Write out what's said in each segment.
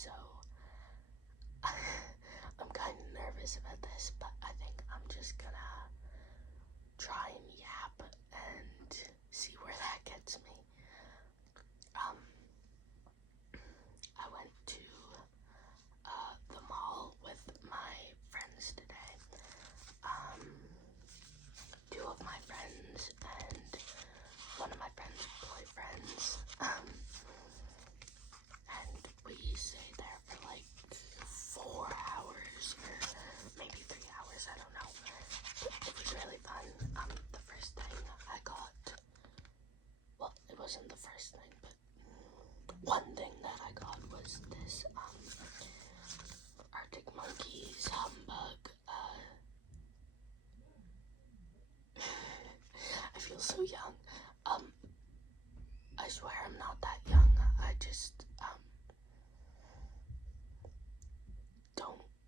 so I'm kind of nervous about this, but I think I'm just gonna try and yap and see where that gets me. I went to the mall with my friends today. Two of my friends and one of my friend's boyfriends. And we stayed there for like 4 hours or maybe 3 hours, I don't know. It was really fun. The first thing I got, well, it wasn't the first thing, but one thing that I got was this Arctic Monkeys humbug. I feel so young. I swear I'm not that young. I just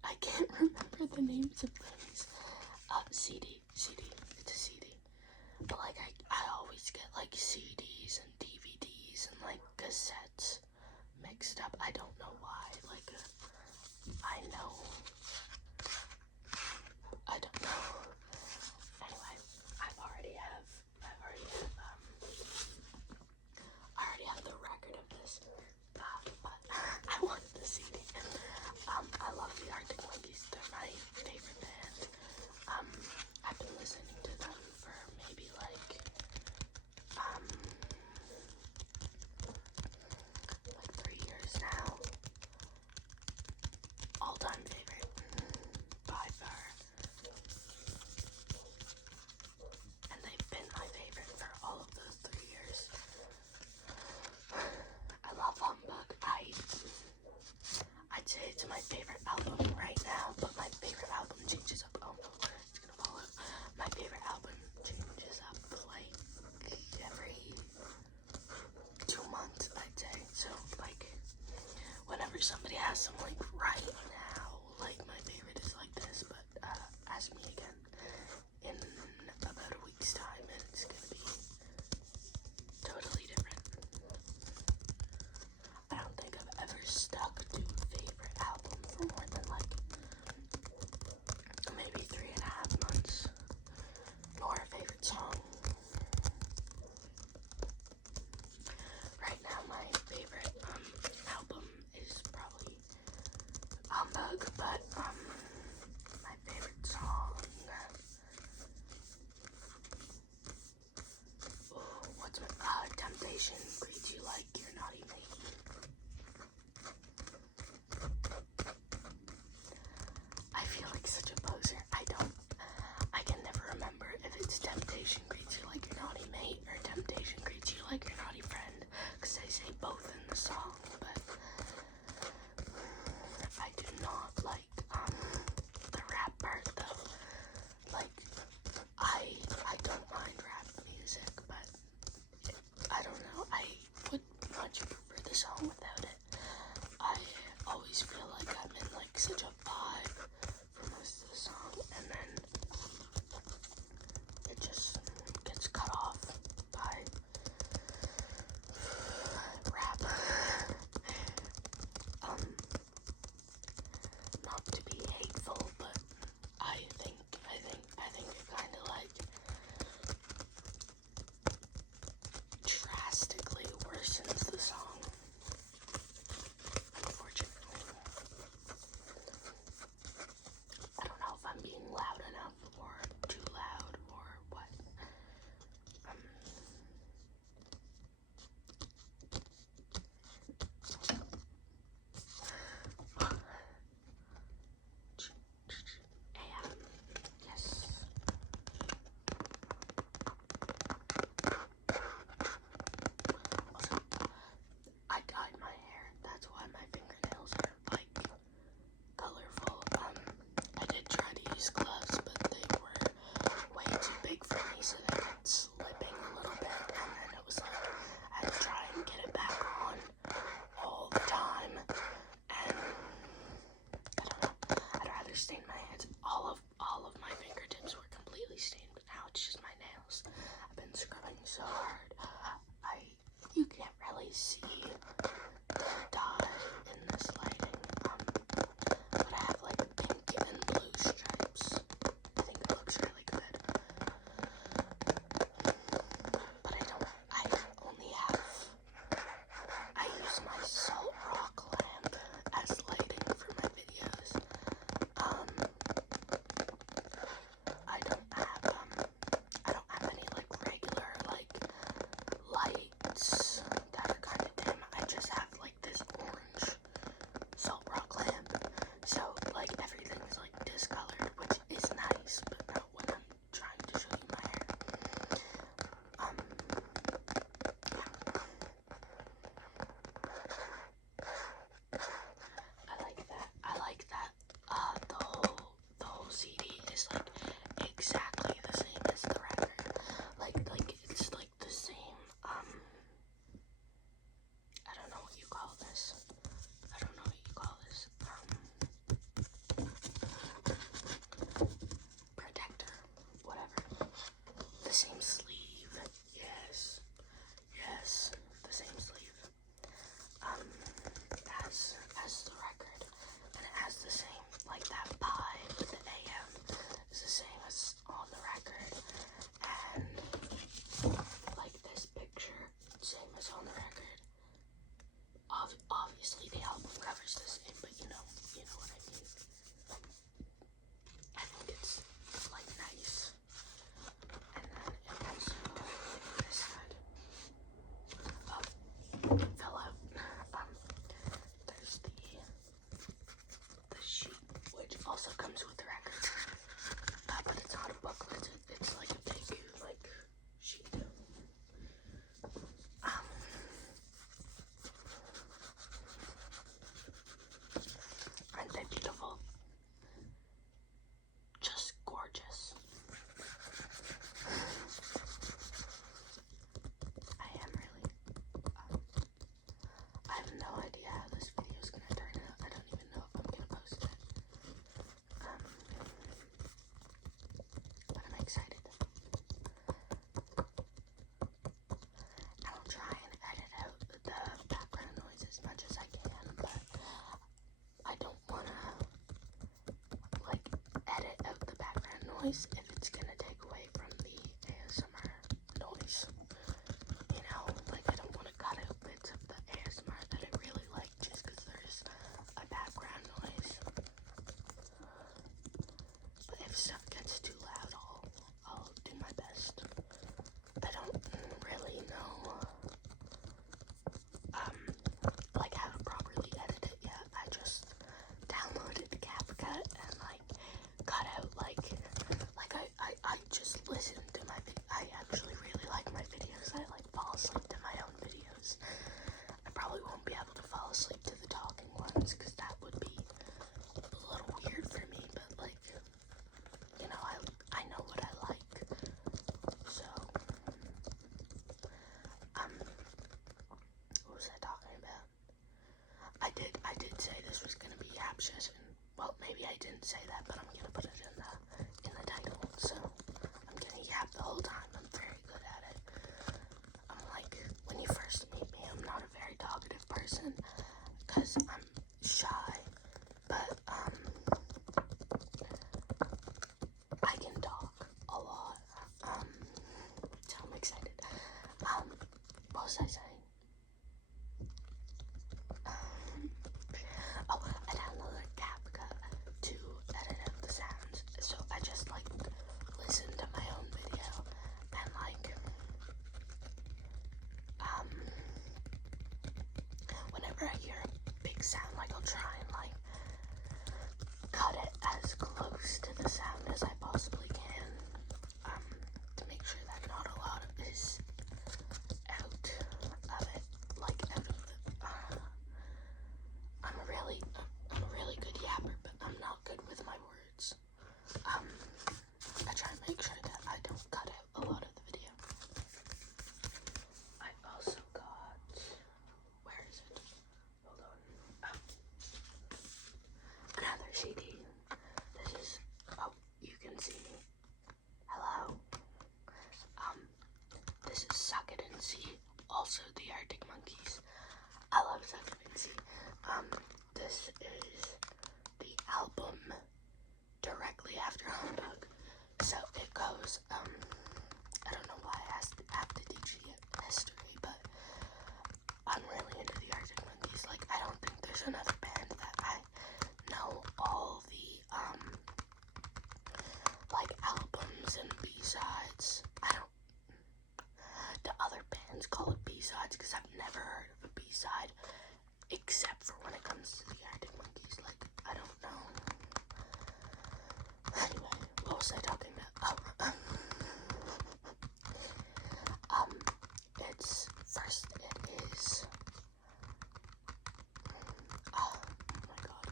I can't remember the names of things. CD, it's a CD. But like I always get like CDs and DVDs and like cassettes mixed up. I don't know why. Like I don't know. Anyway, I already have the record of this. But I wanted the CD. I love the Arctic Monkeys. They're my favorite band. I've been listening to them for maybe like 3 years now. All-time favorite, by far. And they've been my favorite for all of those 3 years. I love Humbug. I'd say it's my favorite album right now, but my favorite album changes up. Oh no, it's gonna fall out. My favorite album changes up like every 2 months, I'd say. So like whenever somebody asks them like right now, like my favorite is like this, but ask me again in about a week's time and it's gonna be totally different. I don't think I've ever stuck to a favorite album for more than like maybe 3.5 months, nor a favorite song. Right now my favorite album is probably Humbug, but my favorite song, what's my, Temptation, Greet You Like You're Naughty Me. obviously the album cover's the same, but you know what I mean. I think it's like nice. And then it also this side. Oh, it fell out. There's the sheet, which also comes with the records. But it's not a booklet. It's like a big sheet. Aren't they beautiful? Just gorgeous. I am really. I have no idea how this video is gonna turn out. I don't even know if I'm gonna post it. But I'm excited. I'll try and edit out the background noise as much as I can, but I don't wanna edit out the background noise if it's gonna take away from the ASMR noise. You know, I don't want to cut out bits of the ASMR that I really like just because there's a background noise. But if stuff gets too loud, I'll do my best. I don't really know how to properly edit it yet. I just downloaded CapCut and cut out I just listened to I actually really like my videos. I fall asleep to my own videos. I probably won't be able to fall asleep to the talking ones because that would be a little weird for me, but I know what I like. So what was I talking about? I did say this was gonna be yap session. Well, maybe I didn't say that, but I'm gonna put it in the title. So I'm gonna yap the whole time. I'm very good at it. When you first meet me, I'm not a very talkative person because I'm shy, but I can talk a lot. So I'm excited. What was I saying? I downloaded CapCut to edit out the sounds, so I just listen to my own video and whenever I hear a big sound, I'll try and cut it as close to the sound as I possibly can, to make sure that not a lot is out of it, out of the, I'm a really good yapper, but I'm not good with my words. I try and make sure that I don't cut out a lot of the video. I also got, where is it? Hold on. Another CD. This is, you can see me. Hello. This is Suck It and See, also the Arctic Monkeys. I love Suck It and See. This is the album directly after Humbug. So it goes, I don't know why I have to teach you history, but I'm really into the Arctic Monkeys. I don't think there's another band that I know all the, albums and B-sides. The other bands call it B-sides because I've never heard of a B-side, except for when it comes to the Arctic Monkeys. I don't know. Anyway, what was I talking about? It is, oh my god,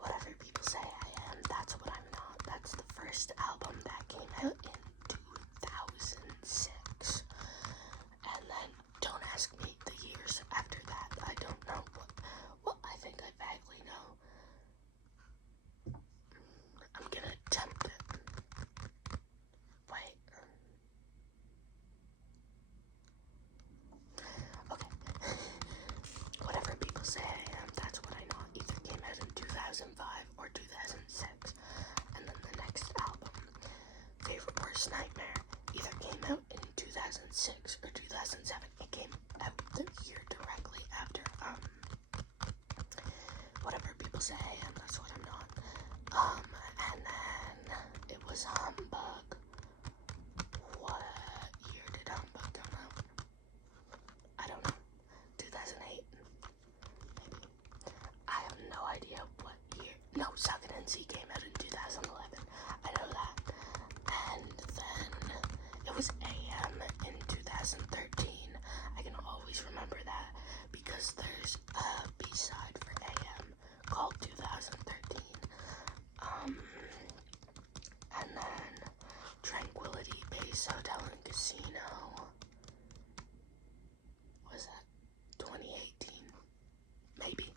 whatever people say I am, that's what I'm not. That's the first album that came out in 2006. And then don't ask me the years after that. I don't know what I think I vaguely know. I'm gonna attempt it. Wait. was AM, that's what I'm not. And then it was Humbug. What year did Humbug come out? I don't know. 2008? Maybe. I have no idea what year. No, Suck It and See came out in 2011. I know that. And then it was AM in 2013. I can always remember that because there's a B-side for AM called 2013. And then Tranquility Base Hotel and Casino. What was that? 2018? Maybe.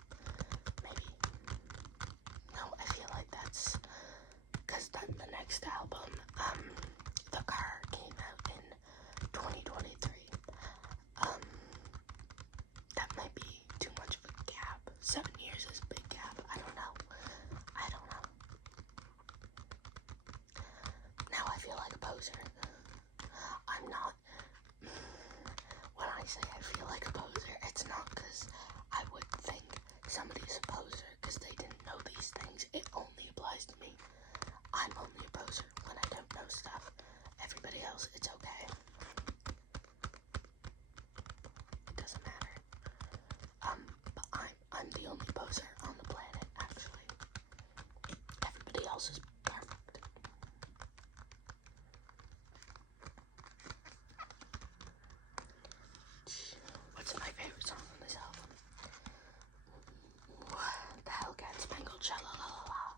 No, I feel like that's because then the next album, The Car, came out in 2023. That might be too much of a gap. 7 years is a big gap. I don't know. Now I feel like a poser. I'm not. When I say I feel like a poser, it's not because I would think somebody's a poser because they didn't know these things. It only applies to me. I'm only a poser when I don't know stuff. Everybody else, it's okay. It doesn't matter. But I'm the only poser on the planet, actually. Everybody else is perfect. What's my favorite song on this album? The Hellcat Spangled Sha-La-La-La-La.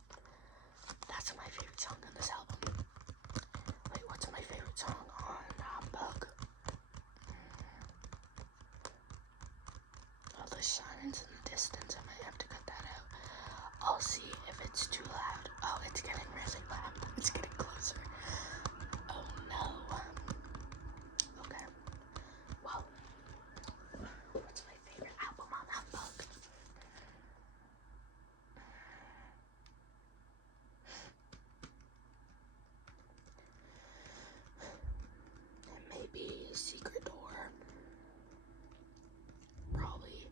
That's my favorite song on this album. Wait, what's my favorite song on Humbug? Oh, there's silence in the distance. I might have to cut that out. I'll see if it's too loud. Oh, it's getting really loud. It's getting closer. Oh no. Okay. Well, what's my favorite album on Humbug? It may be Secret Door. Probably.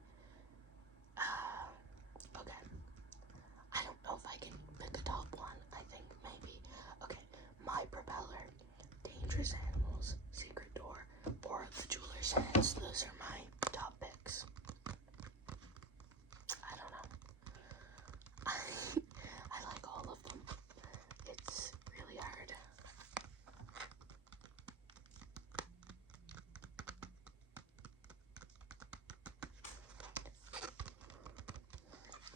Okay. I don't know if I can pick a top one. I think maybe. Okay. My Propeller, Dangerous Animals, Secret Door, or The Jeweler's Hands. Those are my top picks. I don't know. I like all of them. It's really hard.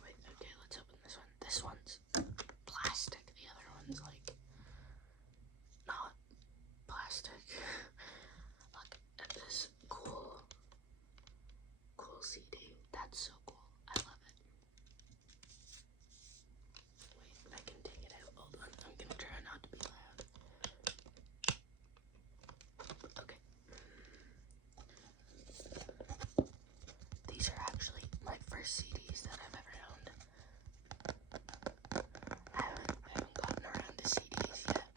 Wait, okay, let's open this one. This one's plastic. The other one's like not plastic. Look at this cool CD. That's so cool. I love it. Wait, I can take it out. Hold on. I'm gonna try not to be loud. Okay. These are actually my first CDs that I've ever owned. I haven't gotten around to CDs yet.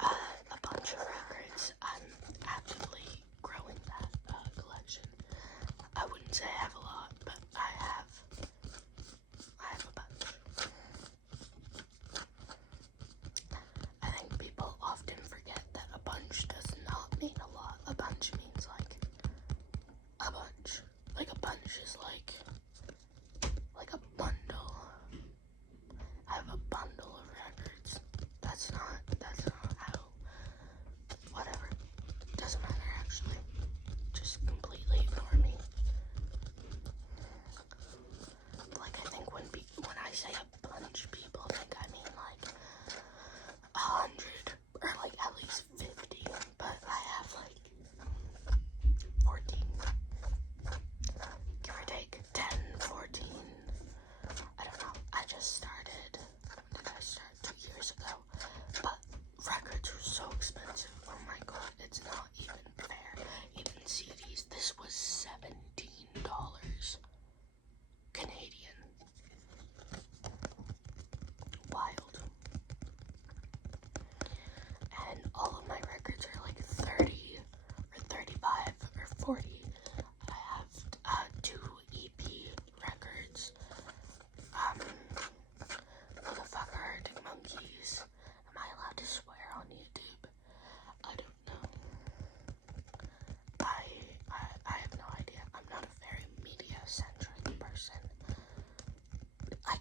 I have a bunch of records. I'm actively growing that collection. I wouldn't say I have a lot, but I have a bunch. I think people often forget that a bunch does not mean a lot. A bunch means like a bunch. Like a bunch is like a bundle. I have a bundle of records. That's not how. Whatever. Doesn't matter actually. Just completely ignore me.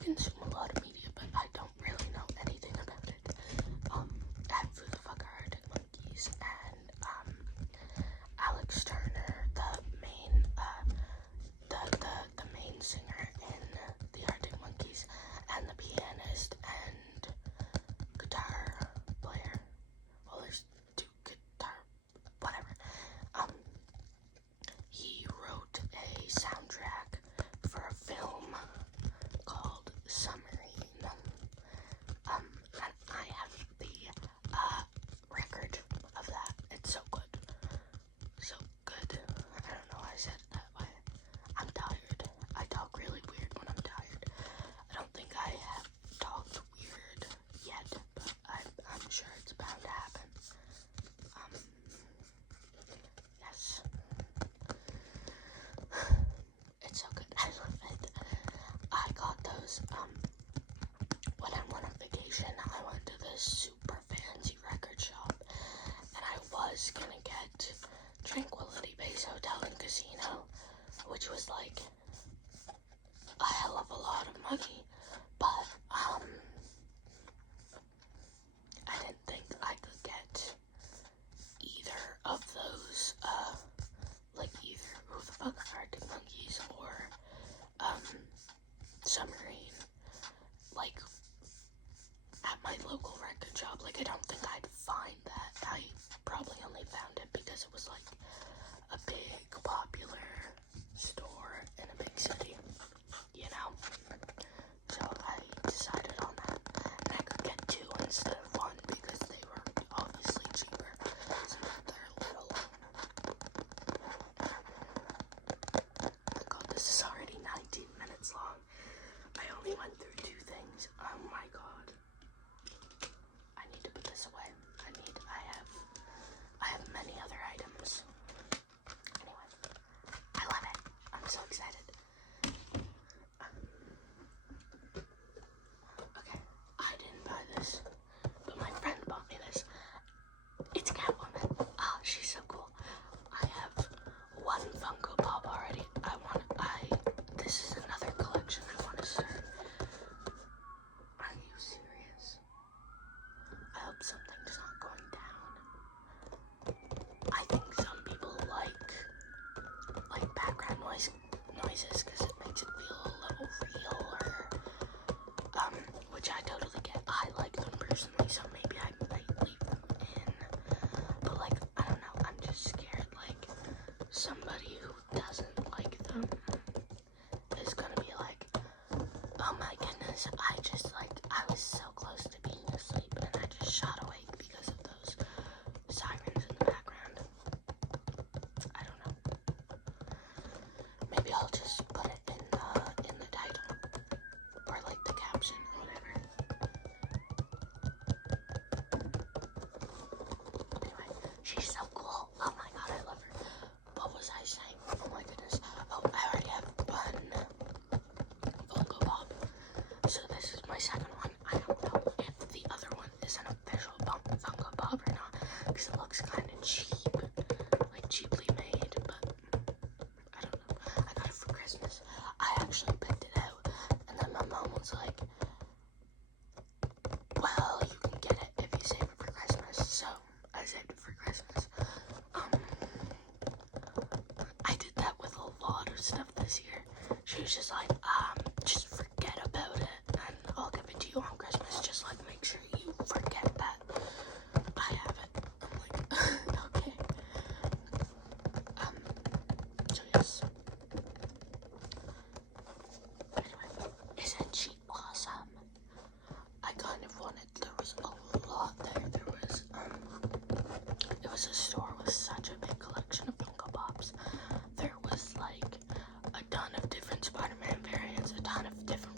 consume a lot of media, but I don't really know anything about it. I have Who the Fuck Are Arctic Monkeys and Alex Turner, the main singer in the Arctic Monkeys, and the pianist and guitar player. Well, there's two guitar, whatever. He wrote a soundtrack for a film called Submarine. And I have the record of that. It's so good. So good. I don't know why I said it that way. I'm tired. I talk really weird when I'm tired. I don't think I have talked weird yet, but I'm sure it's bound to happen. Yes. It's so good. I love it. I got those, when I went on vacation, I went to this super fancy record shop, and I was gonna get Tranquility Base Hotel and Casino, which was like a hell of a lot of money, but I didn't think I could get either of those, like either Who the Fuck Are Arctic Monkeys or Submarine, like at my local record shop. Like, I don't think I'd find that. I probably only found it because it was like a big popular store in a big city, you know? So I decided on that, and I could get two instead of one because they were obviously cheaper. So they're little. Oh god, this is already 19 minutes long. I only went through two things. Oh my god. I need to put this away. I have many other items. Anyway, I love it. I'm so excited. Okay, I didn't buy this, but my friend bought me this. It's Catwoman. Ah, she's so cool. I have one Funko Pop already. This is another collection I want to start. Are you serious? I hope something's not going down. I think some people like background noises because it makes it feel a little real, or which I totally get. I like them personally, so maybe I might leave them in. But like, I don't know, I'm just scared like somebody who doesn't like them is gonna be like, oh my goodness, I was so close to being asleep and I just shot awake because of those sirens in the background. I don't know. Maybe I'll just put it in the title, or like the caption or whatever. Anyway, she's so cool. Oh my god, I love her. What was I saying? Oh my goodness. Oh, I already have one Funko Pop. So this is my second one. I don't know if the other one is an official Funko Pop or not, because it looks kind of cheap, like cheaply made, but I don't know. I got it for Christmas. I actually picked it out, and then my mom was like, well, you can get it if you save it for Christmas. So I saved it for Christmas. I did that with a lot of stuff this year. She was just like, just forget about it, and I'll give it to you on Christmas. Just like make sure you forget that I have it. I'm like, okay. So yes. Anyway, isn't she awesome? I kind of wanted, there was a lot there. It was a store with such a big collection of Funko Pops. There was like a ton of different Spider-Man variants, a ton of different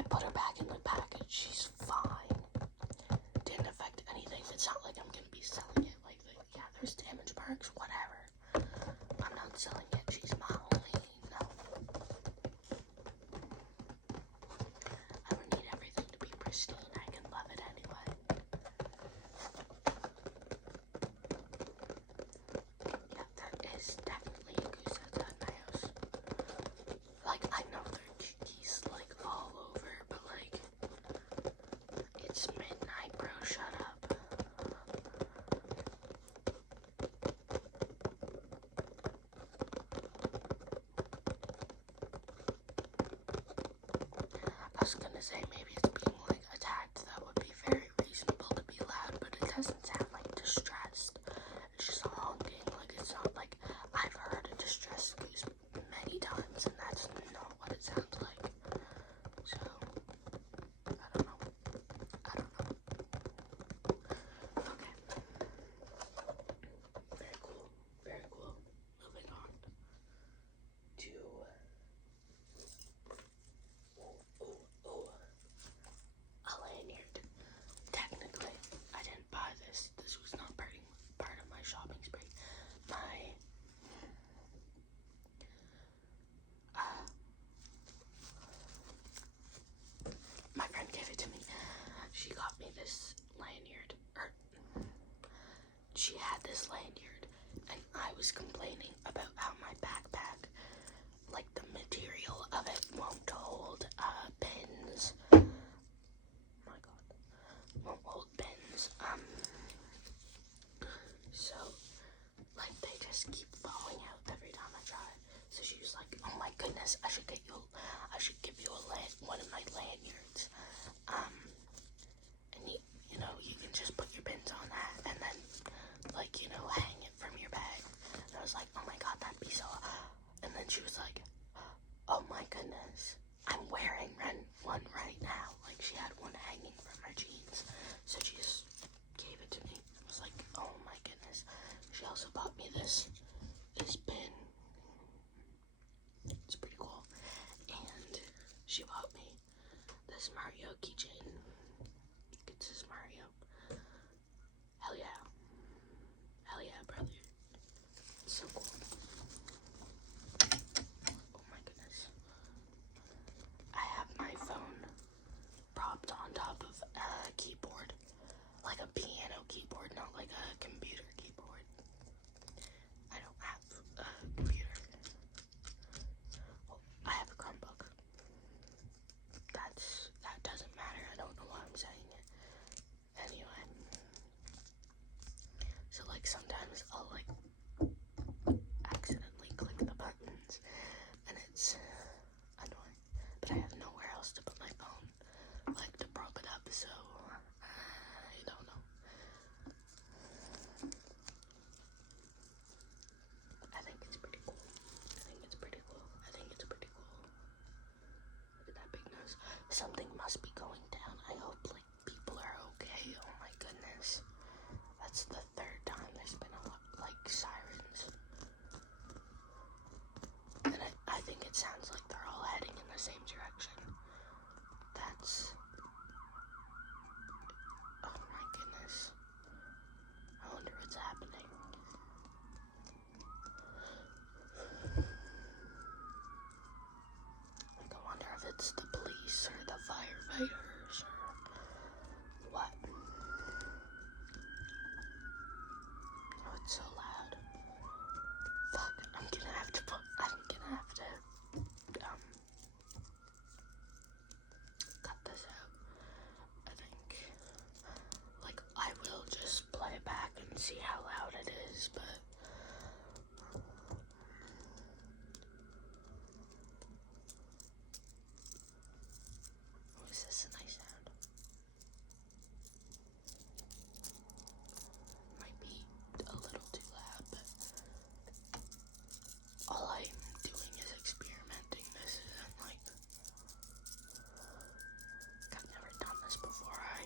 I put her back in the package. She's fine. Didn't affect anything. It's not like I'm gonna be selling it. Like, yeah, there's damage marks, whatever. I'm not selling it. She's mine. No. I don't need everything to be pristine. I can love it anyway. Yeah, there is definitely a goose outside my house. Like, I know there are chickies, like, all over, but, like, it's midnight, bro. Shut up. I was gonna say maybe it's being like attacked. That would be very reasonable to be loud, but it doesn't sound like distressed. It's just honking. Like, it's not like I've heard a distressed goose many times, and that's not what it sounds like. So I don't know. Okay. Very cool. Very cool. Moving on to a lanyard. Technically, I didn't buy this. This was not part of my shopping spree. My friend gave it to me. She got me this lanyard. She had this lanyard, and I was complaining about how my backpack, like the material of it, won't hold pins. My God, won't hold pins. So like they just keep falling out every time I try. So she was like, "Oh my goodness, I should give you one of my lanyards. And you can just put your pins on that, and then hang it from your bag." And I was like, "Oh my God, that'd be so." And then she was like, "Oh my goodness, I'm wearing one right now." Like, she had one hanging from her jeans, so she just gave it to me. I was like, "Oh my goodness." She also bought me this pin. It's pretty cool. And she bought me this Mario keychain. It says Mario. Hell yeah. Hell yeah, brother. It's so cool. Oh my goodness. I have my phone propped on top of a keyboard. Like a piano keyboard, not like a computer keyboard. I don't have a computer. Well, I have a Chromebook. That doesn't matter. I don't know why I'm saying it. Anyway. So like sometimes I'll like accidentally click the buttons and it's annoying. But I have nowhere else to put my phone, like to prop it up, so I don't know. I think it's pretty cool. Look at that big nose. Something must be going down. I hope like people are okay. Oh my goodness. That's the third time there's been a lot like sirens. And I think it sounds like they're all heading in the same direction. That's... oh my goodness. I wonder what's happening. Like, I wonder if it's the police or the firefighters or what. Oh, it's so loud. Fuck, I'm gonna have to cut this out. I think, like, I will just play it back and see how loud it is, but oh, is this a nice sound? Might be a little too loud, but all I'm doing is experimenting. This isn't like, I've never done this before. I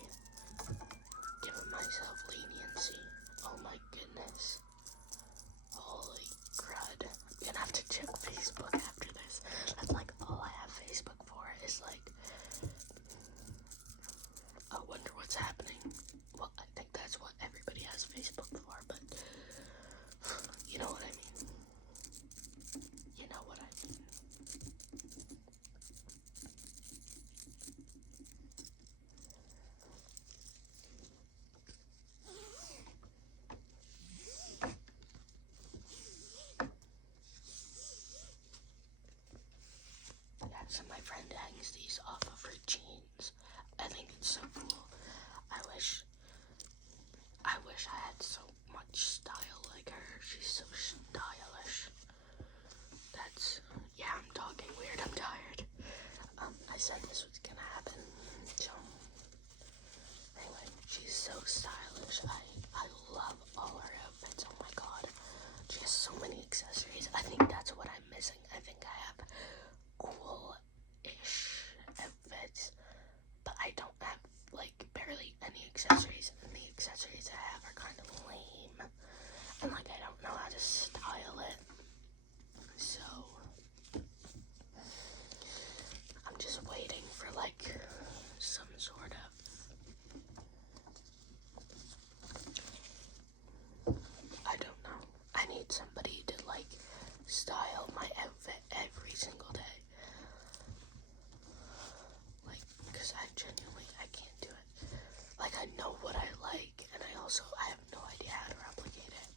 give myself leniency. Oh my goodness. what's happening. Well, I think that's what everybody has Facebook for, but you know what I mean. You know what I mean. Yeah, so my friend hangs these off of her jeans. I think it's so cool. I wish I had so much style like her. She's so stylish. Yeah, I'm talking weird. I'm tired. I said this was gonna happen. So, anyway, she's so stylish. I love all her outfits. Oh my god. She has so many accessories. I think that's what I'm missing. I think I have cool-ish outfits, but I don't have, like, barely any accessories. And the accessories I have are kind of lame. And, like, I don't know how to style it. So I'm just waiting for like some sort of I don't know. I need somebody to like style my outfit every single day. Like, because I can't do it. Like, I know what I like, and I have no idea how to replicate it.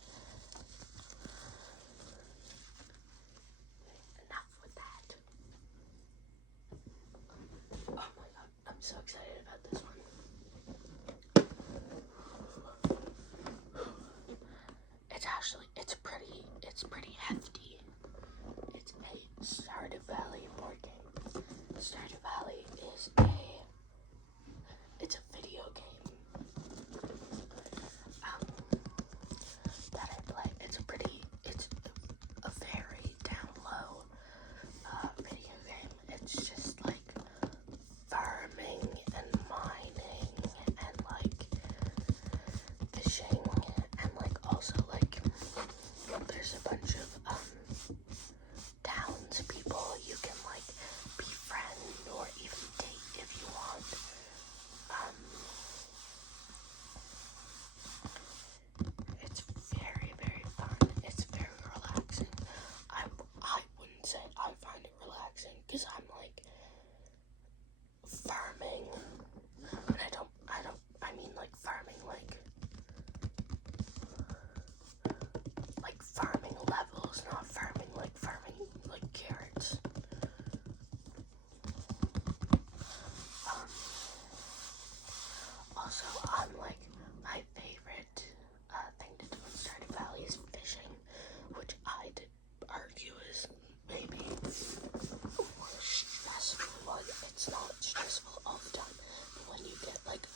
Enough with that. Oh my god, I'm so excited about this one. It's pretty hefty. It's a Stardew Valley board game. Stardew Valley is it's a video game that I play. It's a very down low video game. It's just like farming and mining and like fishing and like also like there's a bunch of townspeople you can like befriend or even date if you want. It's very, very fun. It's very relaxing. I wouldn't say I find it relaxing because I'm like farming, and I mean like farming like farming levels, not farming like carrots. Also, I'm like, my favorite thing to do in Stardew Valley is fishing, which I did argue is maybe more stressful. Well, it's not stressful all the time, but when you get like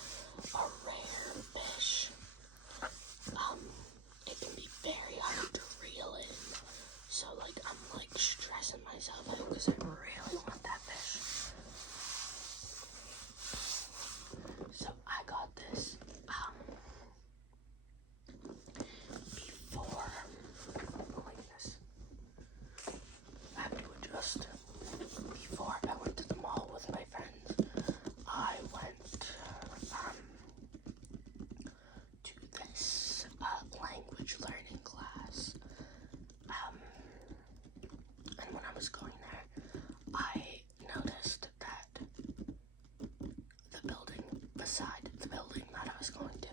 a rare fish, it can be very hard to reel in. So like, I'm like stressing myself out because I really want that fish. So I got this before, like this, I have to adjust. Before I went to the mall with my friends, I went to this language learning class, and when I was going there, I noticed that the building beside the building that I was going to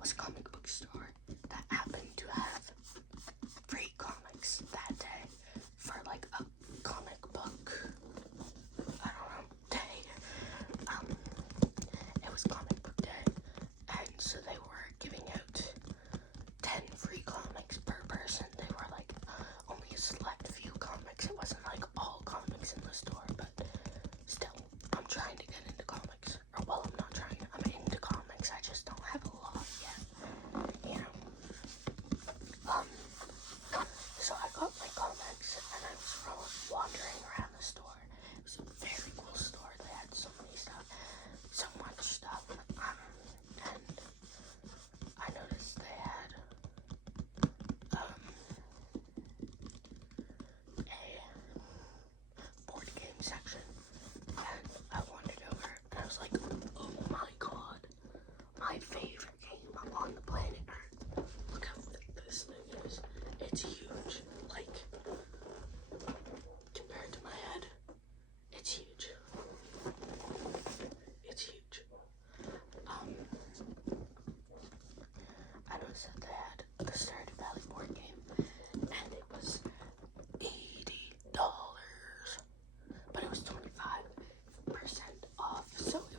was a comic book store that happened to have free comics that day for like a comic book, I don't know, day. It was comic book day, and so they were giving out 10 free comics per person. They were like only a select few comics. It wasn't like all comics in the store, but still, I'm trying to get into comics. Or, well, I'm not trying, I'm into comics, I just don't have a lot yet, you know.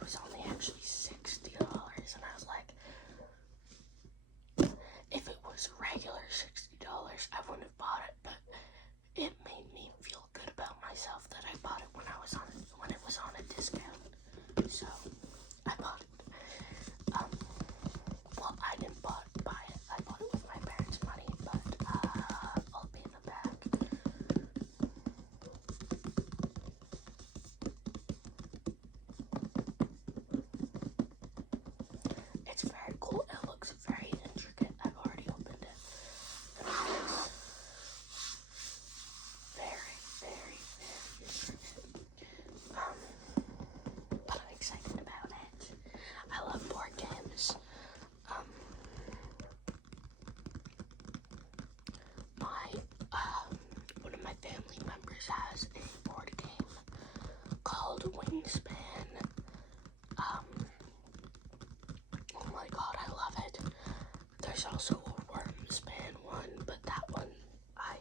was only actually $60, and I was like, if it was regular $60, I wouldn't have bought it, but it made me feel good about myself that I bought it when it was on a discount. So I bought it. Well, I didn't buy it. I bought it with my parents' money, but I'll pay them back. It's very cool. It looks very intricate. I've already opened it. And it's very, very, very intricate. But I'm excited about it. I love board games. One of my family members has a board game called Wingspan. Oh my god, I love it. There's also a Wormspan one, but that one, I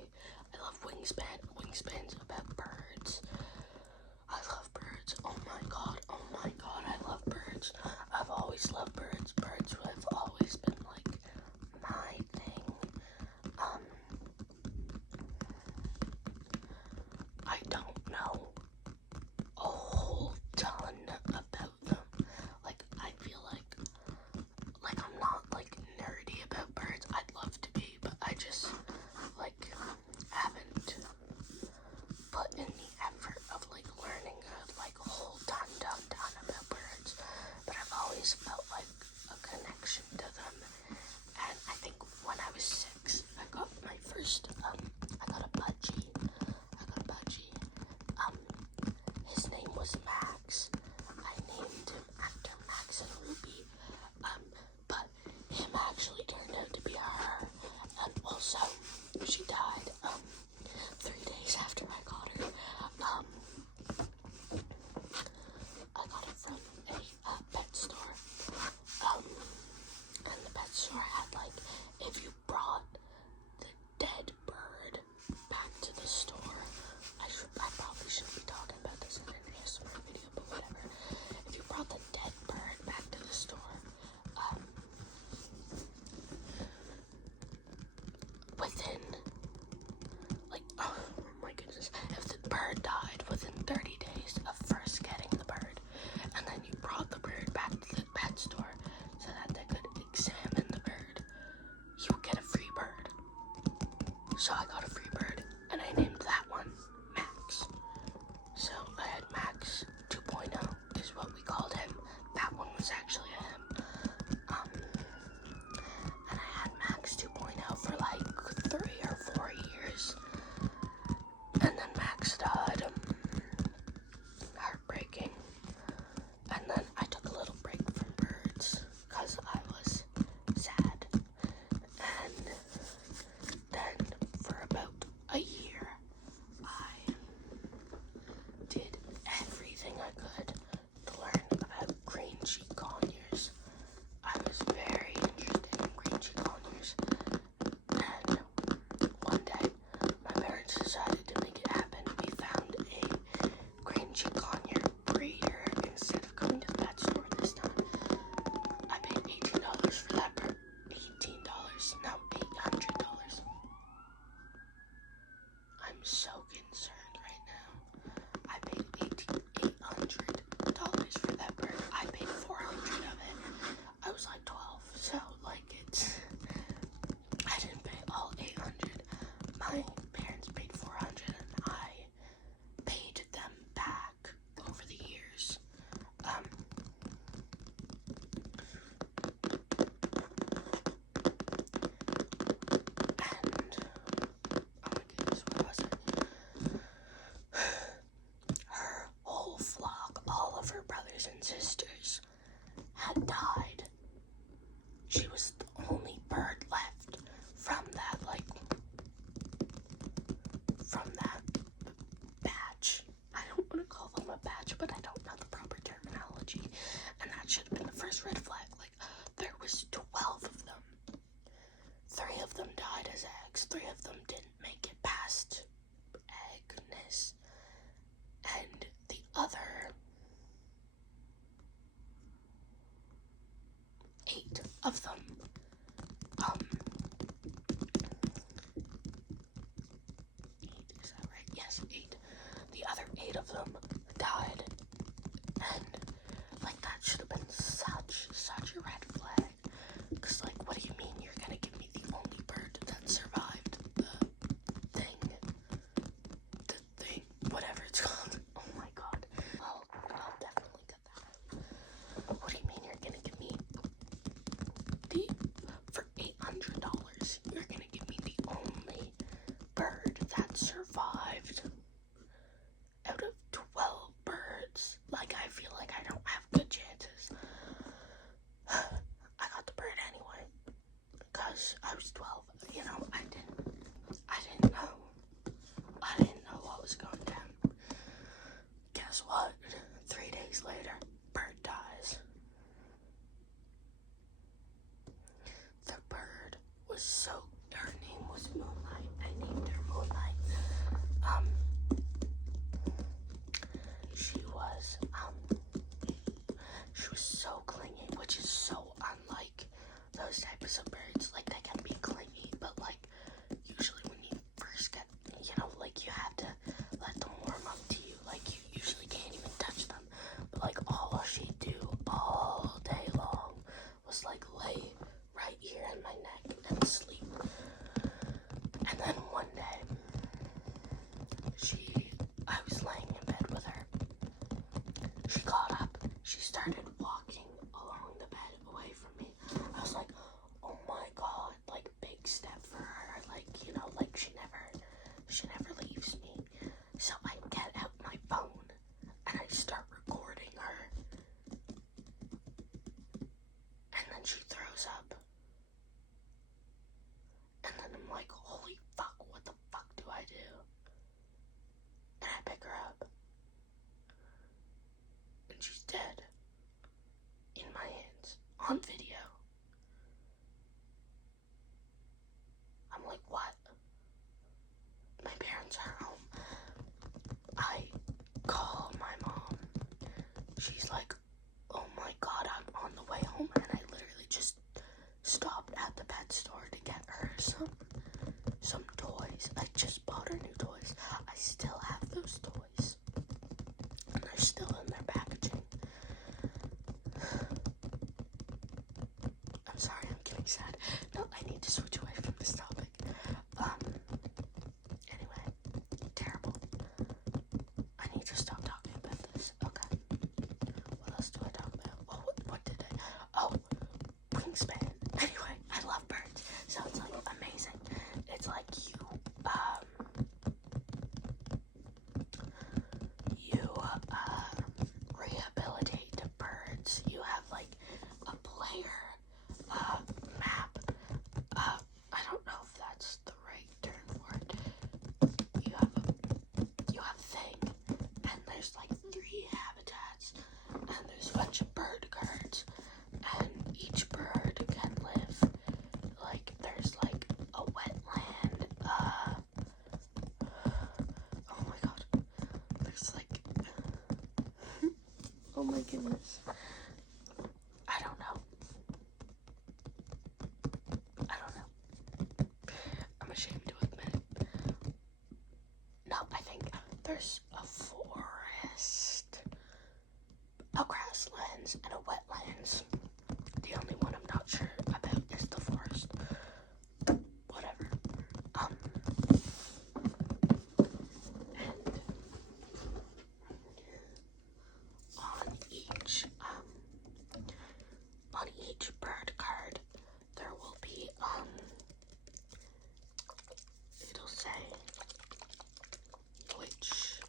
love Wingspan. Wingspan's about birds. I love birds. Oh my god, I love birds. I've always loved birds. Birds have always been like my thing. I don't know a whole ton about them. Like, I feel like I'm not like nerdy about birds. I'd love to be, but I just like haven't put in the effort of like learning a whole ton about birds. But I've always felt like a connection to them. And I think when I was 6, I got my first I got a patchy. His name was Max. I named him after Max and Ruby. But him actually turned out to be a her. And also, she died 3 days after I got her. I got it from a pet store. And the pet store had like, if you brought the dead bird back to the store, I probably shouldn't be talking about this in an ASMR video, but whatever. If you brought the dead bird back to the store, within, like, oh my goodness, if the bird died within 30 days of first getting the bird, and then you brought the bird back to the pet store so that they could examine the bird, you would get a free bird. So I got a free bird, and I named that one Max. So I had Max 2.0 is what we called him. That one was actually a him. And I had Max 2.0 for like 3 or 4 years. And then Max died. Heartbreaking. And then I took a little break from birds because I was sad. And then for about a year, I did everything I could to learn about green cheek conures. I was very interested in green cheek conures. And one day, my parents decided to make it happen. We found a green cheek conure breeder instead of going to the pet store this time. I paid $18 for that bird. $18. No, $800. I'm so concerned right now. I paid $800 for that bird. I paid $400 of it. I was like 12, so like I didn't pay all $800. My parents paid $400, and I paid them back over the years. And oh my goodness, what was it? Her whole flock, all of her brothers and sisters, had died. She was the only bird left from that batch. I don't want to call them a batch, but I don't know the proper terminology. And that should have been the first red flag. Like, there was 12 of them. 3 of them died as eggs. 3 of them didn't make it past eggness. And the other 8 of them, 8, is that right? Yes, 8. The other 8 of them died, and, like, that should have been such a red flag, because, like, what do you mean you're gonna give me the only bird that survived the thing, whatever it's called? Oh my god. I'll definitely cut that out. What do you mean you're gonna give me for $800, you're gonna give me the only bird that survived out of 12 birds? Like, I feel like I don't have good chances. I got the bird anyway, because I was 12. You know, I didn't know what was going down. Guess what? 3 days later, bird dies. The bird was her name was Moonlight. I named her Moonlight. She was so clingy, which is so unlike those types of birds. Like, they can be clingy, but, like, usually when you first get, you know, like, you have to let them warm up to you. Like, you usually can't even touch them. But, like, all she'd do all day long was, like, lay right here in my neck and sleep. And then one day, I was laying in bed with her. She got up. She started walking along the bed away from me. I was like, oh my god, like, big step for her. Like, you know, like, she never leaves me. So I get out my phone and I start recording her. And then she throws up. And then I'm like, holy fuck, what the fuck do I do? And I pick her up. And she's dead. In my hands. On video. I'm like, what? My parents are home. I call my mom. She's like, oh my god, I'm on the way home. And I literally just stopped at the pet store to get her some toys. I just bought her new toys. I still have those toys. And they're still in their packaging. I'm sorry, I'm getting sad. No, I need to switch away from this topic. Anyway, terrible. I need to stop talking about this. Okay. What else do I talk about? Oh, what did I? Oh, wingspan. Anyway, I love birds. So it's, like, amazing. It's like you rehabilitate the birds. You have, like, a player map. I don't know if that's the right term for it. You have thing, and there's, like, 3 habitats, and there's a bunch of bird cards, and each bird can live, like, there's, like, a wetland, oh my god, there's, like, oh my goodness, I don't know, I'm ashamed to admit it. No, I think there's a forest, a grasslands, and a wetlands. The only one I'm not sure about is the forest. Whatever. And on each bird card, there will be, it'll say which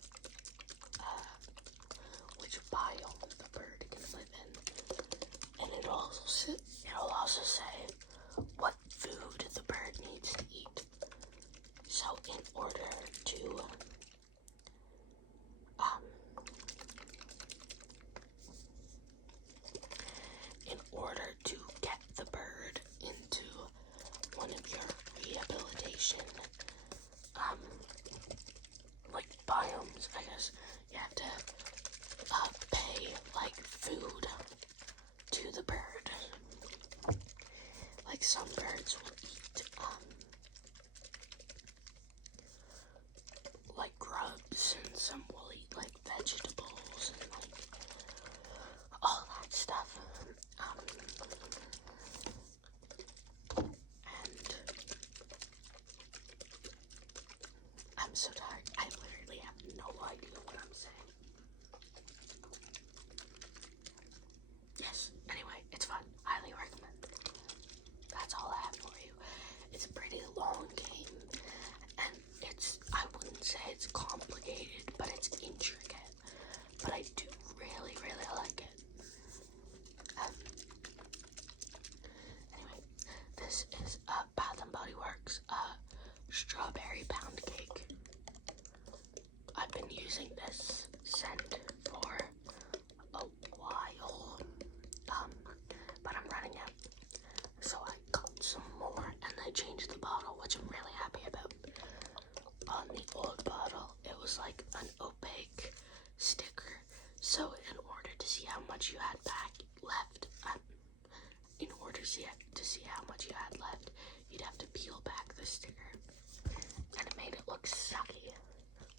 biome the bird can live in, and it'll also say what food the bird needs to eat. So in order to get the bird into one of your rehabilitation like biomes, I guess, you have to pay, like, food to the bird. you had back left. In order to see how much you had left, you'd have to peel back the sticker, and it made it look sucky.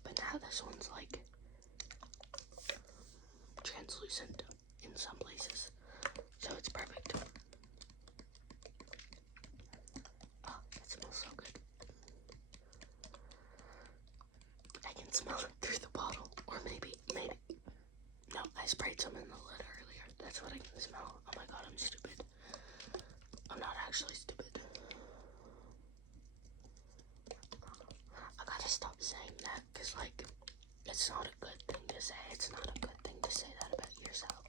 But now this one's like translucent in some places, so it's perfect. Oh, it smells so good. I can smell it through the bottle, or maybe, no, I sprayed some in the lid earlier. That's what I can smell. Oh my god, I'm stupid. I'm not actually stupid. I gotta stop saying that, because, like, it's not a good thing to say. It's not a good thing to say that about yourself.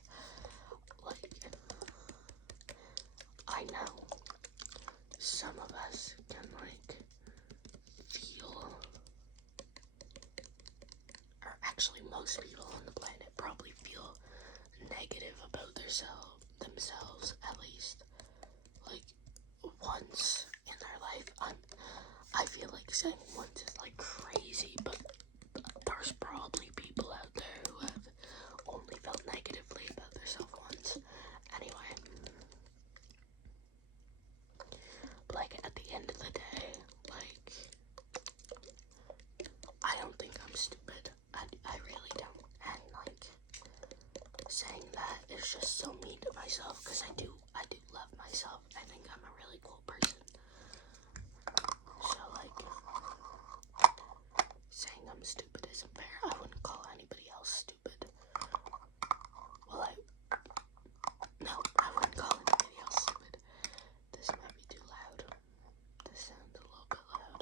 Like, I know some of us can, like, feel, or actually most people on the planet probably feel negative about themselves, at least, like, once in their life. I feel like saying once is like crazy, but there's probably people out there who have only felt negatively about themselves once. Anyway, like, at the end of the day, like, I don't think I'm stupid. I really don't. And, like, saying that is just so mean to myself, because I do love myself. I think I'm a really cool person. So, like, saying I'm stupid isn't fair. I wouldn't call anybody else stupid. Well, no, I wouldn't call anybody else stupid. This might be too loud. This sounds a little bit loud.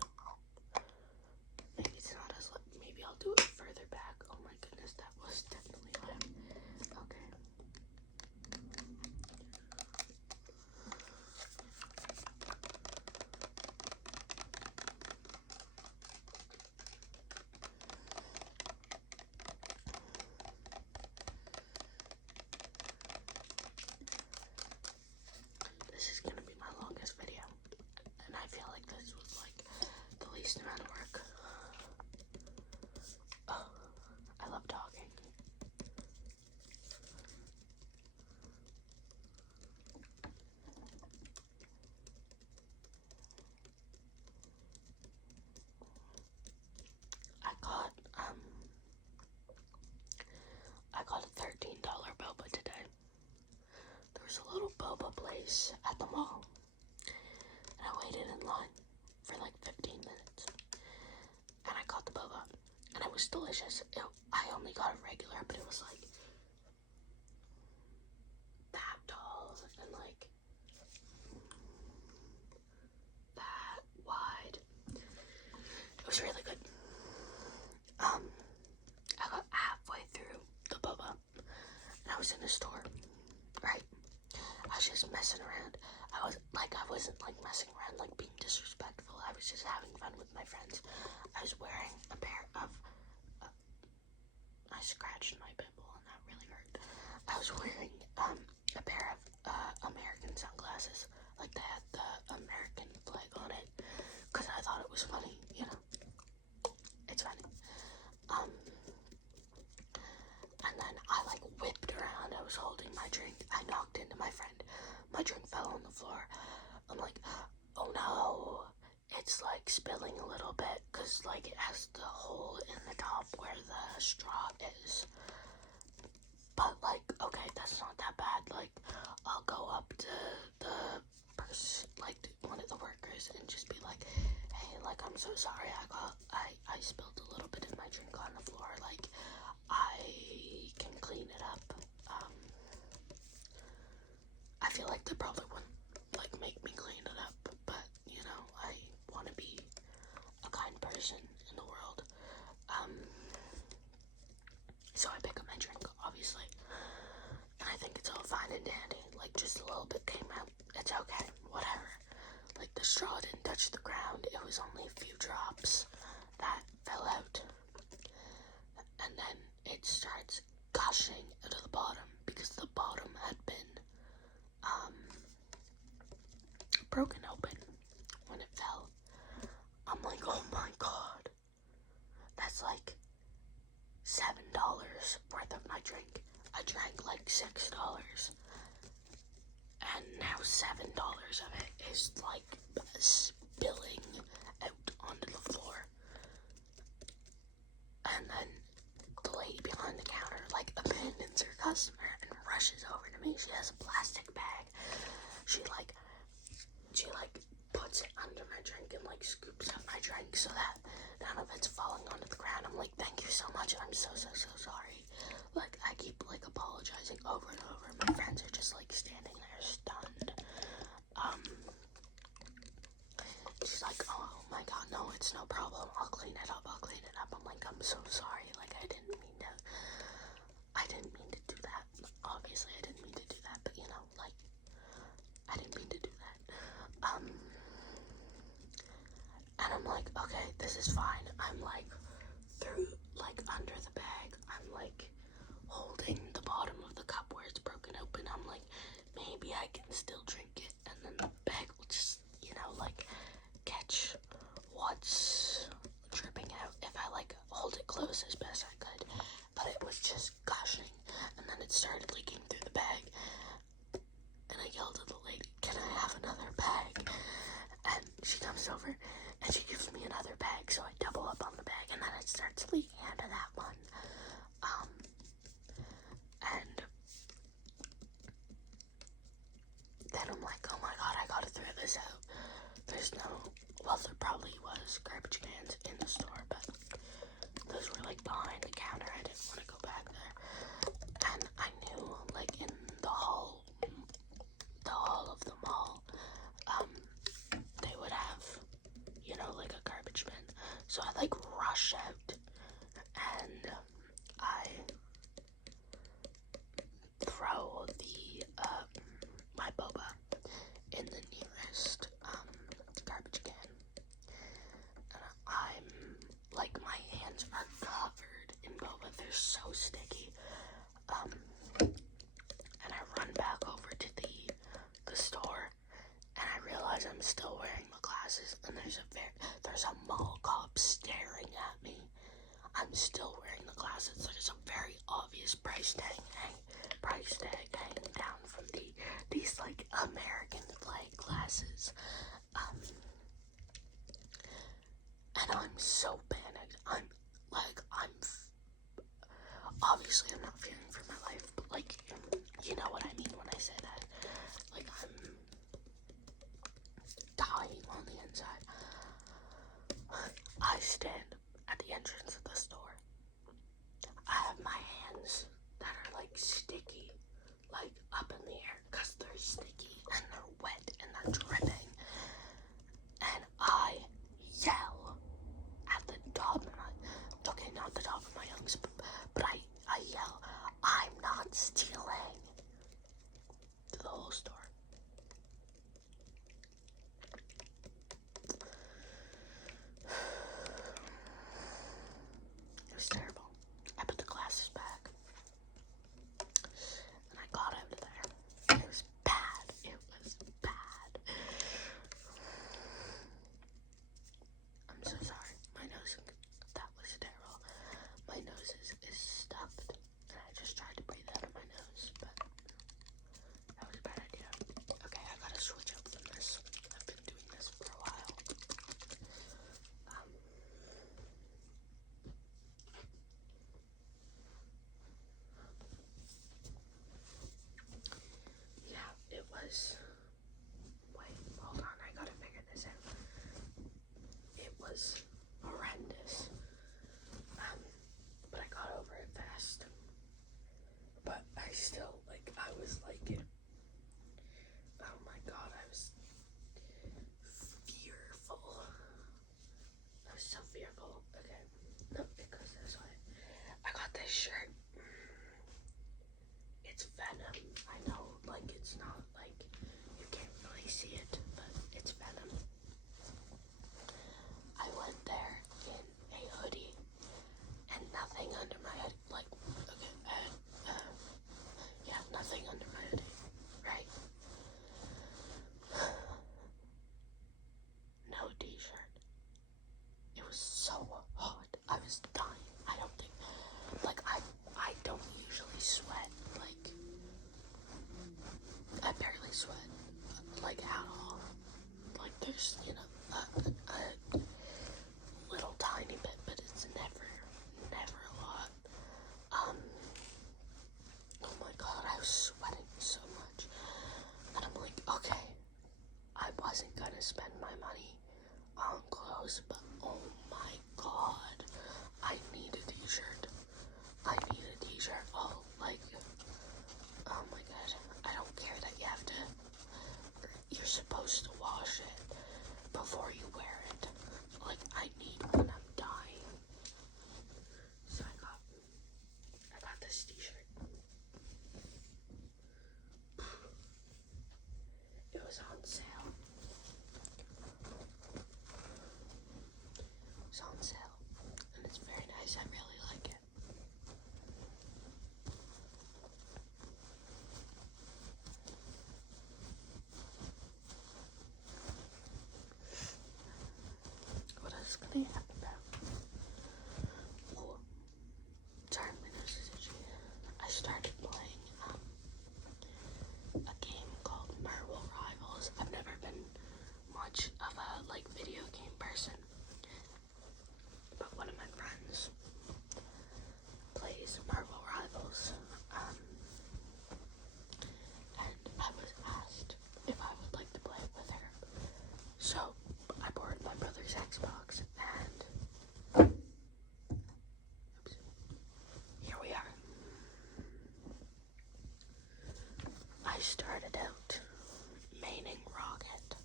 Maybe it's not as loud. Maybe I'll do it further back. Oh my goodness, that was definitely loud. Okay. This is gonna be my longest video, and I feel like this was like the least amount of work. Oh, I love talking. I got a $13 boba today. There was a little boba place at the mall, and I waited in line for like 15 minutes, and I got the boba, and it was delicious. I only got a regular, but it was like that tall and like that wide. It was really good. I got halfway through the boba, and I was in the store, right? I was just messing around. I wasn't like messing around, like being disrespectful. I was just having fun with my friends. I was wearing a pair of, I scratched my pimple and that really hurt. I was wearing a pair of American sunglasses, like they had the American flag on it, because I thought it was funny, you know. It's funny. And then I like whipped around. I was holding my drink. I knocked into my friend. My drink fell on the floor. I'm like, oh no. It's like spilling a little bit, because like it has the hole in the top where the straw is. But like, okay, that's not that bad. Like, I'll go up to the person, like one of the workers, and just be like, hey, like, I'm so sorry. I spilled a little bit of my drink on the floor. Like, I can clean it up. I feel like they probably wouldn't like make me clean it up, but you know, I want to be a kind person in the world. So I pick up my drink, obviously, and I think it's all fine and dandy. Like, just a little bit came out. It's okay, whatever. Like, the straw didn't touch the ground. It was only a few drops that fell out, and then it starts gushing out of the bottom, because the bottom had been broken open when it fell. I'm like, oh my god, that's like $7 worth of my drink. I drank like $6, and now $7 of it is like spilling out onto the floor. And then the lady behind the counter like abandons her customer and rushes over to me. She has a plastic bag. She puts it under my drink and like scoops up my drink so that none of it's falling onto the ground. I'm like, thank you so much, and I'm so sorry. Like, I keep like apologizing over and over. My friends are just like standing there stunned. She's like, oh my god, no, it's no problem. I'll clean it up. I'm like, I'm so sorry. Like, I didn't mean to do that. Obviously, I didn't mean to do that, but you know, like, I didn't mean to do that. And I'm like, okay, this is fine. I'm like, under the bag, I'm like, holding the bottom of the cup where it's broken open. I'm like, maybe I can still drink it, and then the bag will just, like, catch what's dripping out if I like hold it close as best I could. But it was just gushing, and then it started leaking through the bag, and I yelled at the lady, can I have another bag? And she comes over and she gives me another bag, so I double up on the bag, and then it starts leaking out of that one. And then I'm like, oh my god, I gotta throw this out. There probably was garbage cans in the store, but those were like behind the counter. I didn't want to go back there. And I knew, like, in the hall of the mall, they would have, like a garbage bin. So I like rush out, and I throw my boba in the nearest garbage can. And I'm like, my hands are covered in boba. They're so sticky. And I run back over to the store, and I realize I'm still wearing my glasses, and there's a mall cop staring at me. I'm still wearing the glasses. There's a very obvious price tag hanging down from these like American flag glasses. And I'm so panicked. Obviously I'm not fearing for my life, but like, you know what I mean when I say that. Like, I'm dying on the inside. I stand at the entrance of the store. I have my hands that are like sticky, like up in the air, because they're sticky and they're wet and they're dripping. And I yell at the top of not the top of my lungs, but I yell, I'm not stealing, to the whole store. It was terrible. I put the glasses back, and I got out of there. It was bad. I'm so sorry. My nose, that was terrible. My nose is stuffed, and I just tried to breathe out of my nose, but that was a bad idea. Okay, I gotta switch up from this. I've been doing this for a while. Yeah, it was. Wait, hold on, I gotta figure this out. It was horrendous. But I got over it fast. But I still, I was oh my god, I was fearful. I was so fearful. Okay, no, it goes this way. I got this shirt. It's Venom. I know, it's not, you can't really see it, but it's Venom. I went there in a hoodie and nothing under my hoodie. Yeah, nothing under my hoodie, right? No t-shirt. It was so hot. I was dying. I don't think, I don't usually sweat spend my money on clothes, but oh my god, I need a t-shirt. I need a t-shirt. Oh, like, oh my god, I don't care that you have to, you're supposed to wash it before you wear it. Like, I need one, I'm dying. So I got this t-shirt. It was on sale. It's on sale, and it's very nice. I really like it. What else can I add about? Oh, sorry, my nose is itchy. I started playing a game called Marvel Rivals. I've never been much of a video game person, but one of my friends plays Marvel Rivals, and I was asked if I would like to play it with her. So I borrowed my brother's Xbox, and oops, here we are. I started out maining Rocket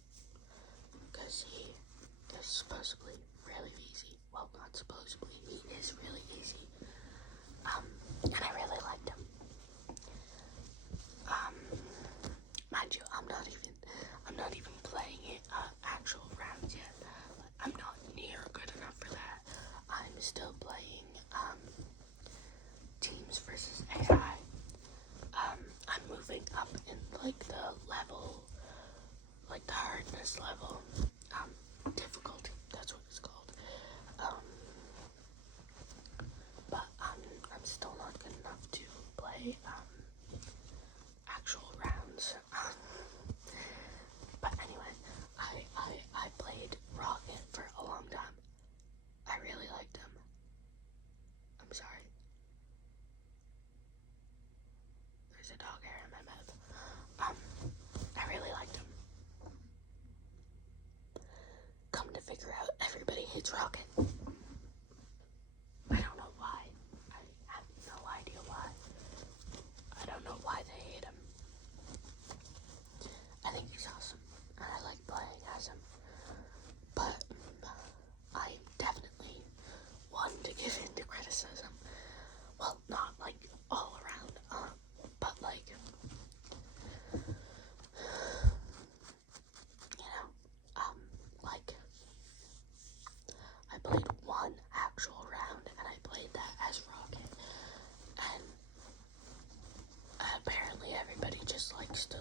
because he is supposedly really easy. Well, not supposedly, he is really easy. And I really liked him. Mind you, I'm not even playing it actual rounds yet. I'm not near good enough for that. I'm still playing teams versus AI. I'm moving up in the level, the hardness level, difficulty. That's what it's called. But I'm still not good enough to play actual rounds. But anyway, I played Rocket for a long time. I really liked him. I'm sorry. There's a dog hair in my mouth. I really liked him. Come to figure out, everybody hates Rocket. I don't know why. I have no idea why. I don't know why they hate him. I think he's awesome, and I like playing as him. But I am definitely one to give in to criticism. Well, not all around, but I played one actual round, and I played that as Rocket, and apparently everybody just likes to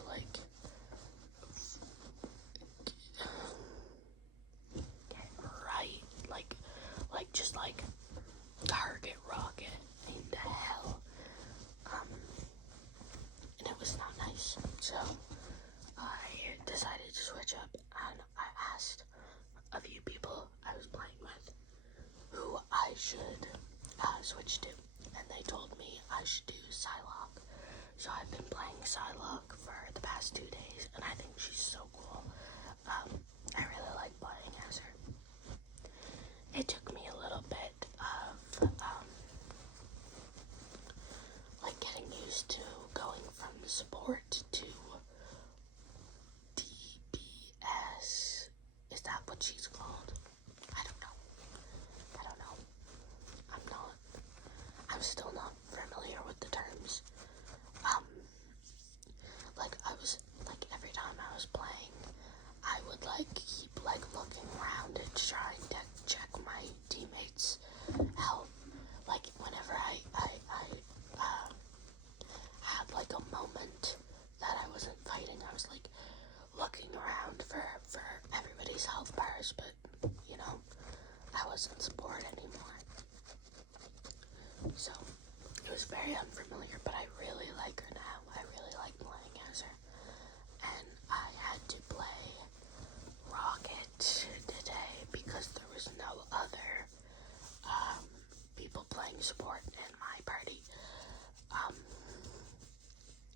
get right, just target Rocket into hell, and it was not nice. So I decided to switch up, and I asked a few people I was playing with who I should switch to, and they told me I should do Psylocke. So I've been playing Psylocke for the past 2 days, and I think she's so cool. I really like playing as her. It took me a little bit of getting used to going from support to DPS. Is that what she's called? I don't know. I'm still not familiar with the terms. I was, every time I was playing, I would, keep, looking around and trying to check my teammates' health. Whenever I had, a moment that I wasn't fighting, I was, looking around for everybody's health bars, but, I wasn't support anymore. So, it was very unfamiliar, but I really like her now. I really like playing as her. And I had to play Rocket today because there was no other people playing support in my party.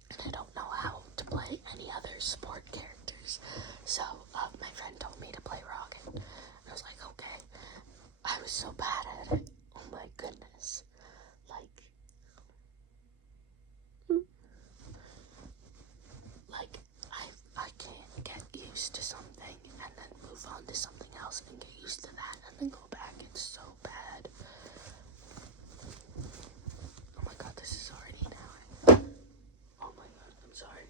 And I don't know how to play any other support characters. So, my friend told me to play Rocket. I was like, okay. I was so bad at it. Oh my goodness. Like, I can't get used to something and then move on to something else and get used to that and then go back. It's so bad. Oh my god, this is already now. Oh my god, I'm sorry.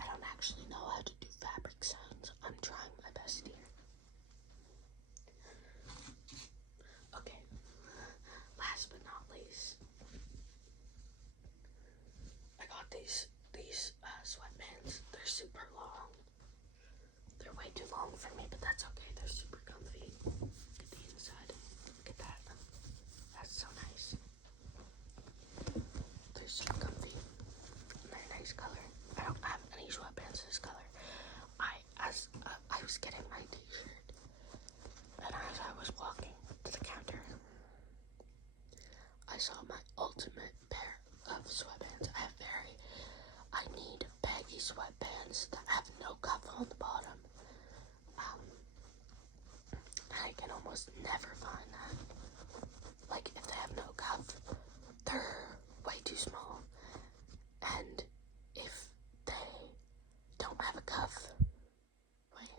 I don't actually know how to do fabric sounds. I'm trying my best here. Okay, last but not least, I got these sweatpants. They're super long. They're way too long for me, but that's okay. They're super comfy. Look at the inside. Look at that. That's so nice. They're super comfy. Very nice color. I don't have any sweatpants this color. I was getting my t-shirt, and as I was walking to the counter, I saw my ultimate pair of sweatpants. I need baggy sweatpants that have no cuff on the bottom. I can almost never find that. Like, if they have no cuff, they're way too small. And if they don't have a cuff, wait,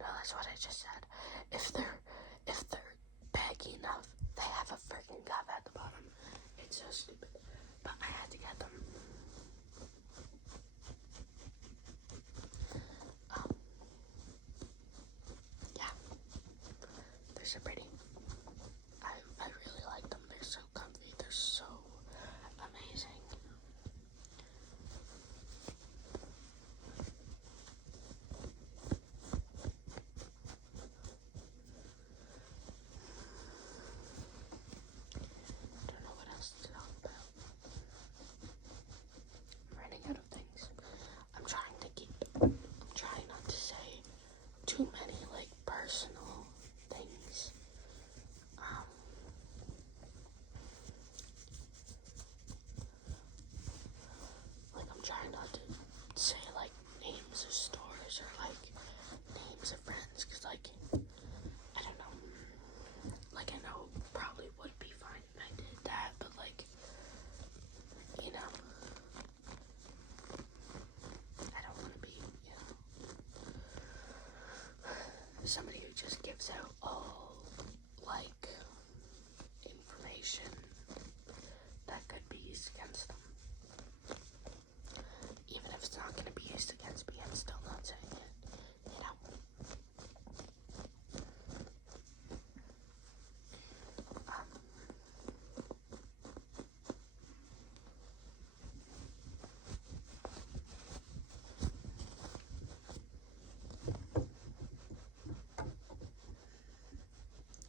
no, that's what I just said. If they're baggy enough, they have a freaking cuff at the bottom. It's so stupid, but I had to get them. Yeah, they're so pretty. I really like them. They're so comfy. They're so amazing. I don't know what else to talk about. I'm running out of things. I'm trying not to say too many, like, personal things. Like, I'm trying not to say, like, names of stores or, like, names of friends, because, like, I don't know. Like, I know probably would be fine if I did that, but, like, you know, I don't want to be, somebody who just gives out all, like, information that could be used against them. Even if it's not going to be used against me, I'm still not saying it,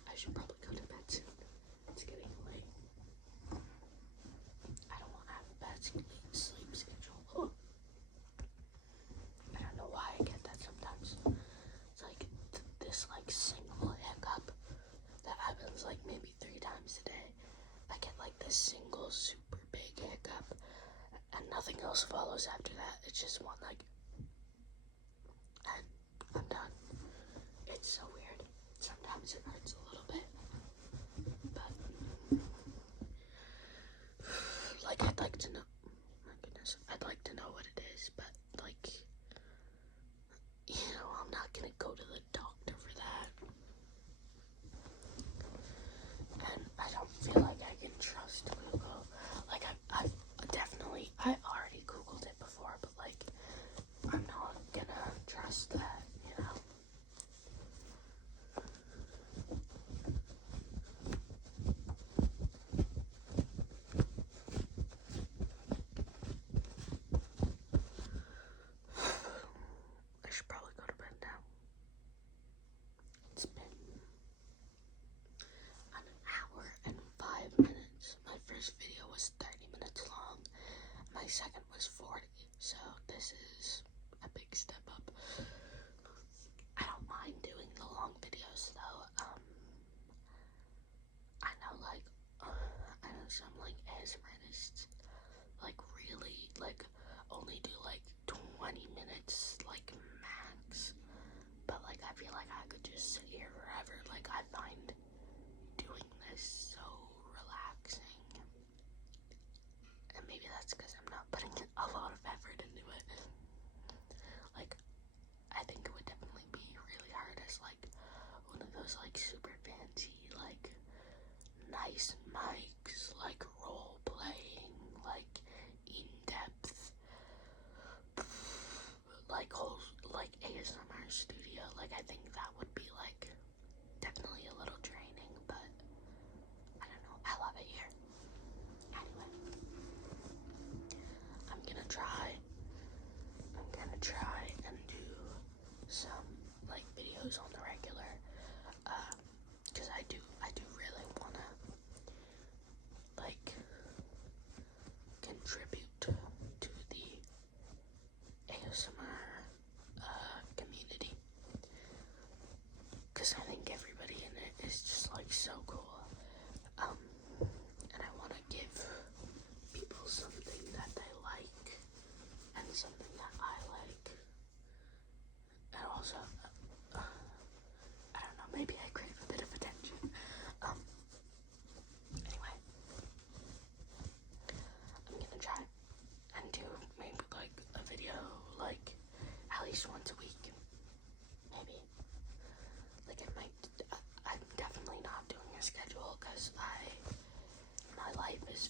I should probably go to bed soon. It's getting late. I don't want to have a bad sleep schedule. I don't know why I get that sometimes. It's like this like single hiccup that happens like maybe 3 times a day. I get like this single super big hiccup and nothing else follows after that. It's just one like, and I'm done. It's so weird. Sometimes it hurts a little bit, but like I'd like to know. My goodness, I'd like to know what it is, but like, I'm not gonna go to the doctor for that, and I don't feel like I can trust Google. Like I've already Googled it before, but like I'm not gonna trust that. I should probably go to bed now. It's been an hour and 5 minutes. My first video was 30 minutes long. My second was 40. So this is a big step up. I don't mind doing the long videos though. I know some like ASMR artists like really like only do like I find doing this so relaxing. And maybe that's because I'm not putting a lot of effort into it. Like, I think it would definitely be really hard as like one of those like super fancy, like nice mics, like role playing, like in-depth, like whole like ASMR studio. Like, I think that would be like definitely a little draining, but I don't know, I love it here. Anyway, I'm gonna try and do some like videos on the regular, because I do really wanna like contribute to the ASMR community, because I think everybody in it is just like so cool. And I want to give people something that they like and something that I like. And also, I don't know, maybe I crave a bit of attention. Anyway, I'm gonna try and do maybe like a video like at least once a week. Maybe. Like, I'm definitely not doing a schedule because my life is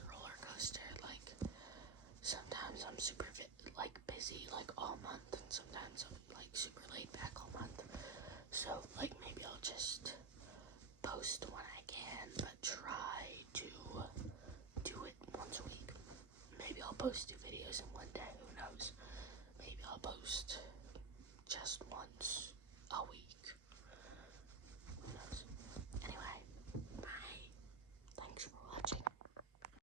a roller coaster. Like, sometimes I'm super busy like all month, and sometimes I'm like super laid back all month. So like, maybe I'll just post when I can, but try to do it once a week. Maybe I'll post 2 videos in one day, who knows? Maybe I'll post just one